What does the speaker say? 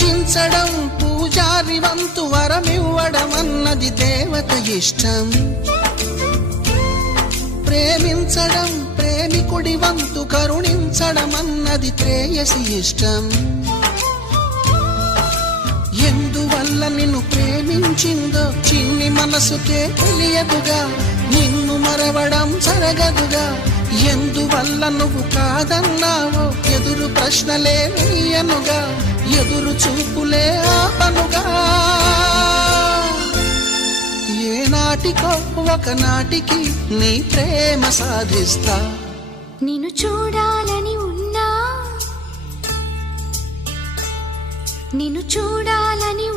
చించడం పూజారి వంతు వరమివ్వడం అన్నది దేవత ఇష్టం. ప్రేమించడం ప్రేమికుడి వంతు కరుణించడం అన్నది ప్రేయసి ఇష్టం. ఎందువల్ల నిన్ను ప్రేమించిందో చిన్ని మనసుకే తెలియదుగా, నిన్ను మరవడం జరగదుగా. ఎందువల్ల నువ్వు కాదన్నావో ఎదురు ప్రశ్నలే వేయనుగా, ఎదురు చూపులే ఆపనుగా. ఏనాటికో ఒకనాటికి నీ ప్రేమ సాధిస్తా. నిన్ను చూడాలని ఉన్నా, నిన్ను చూడాలని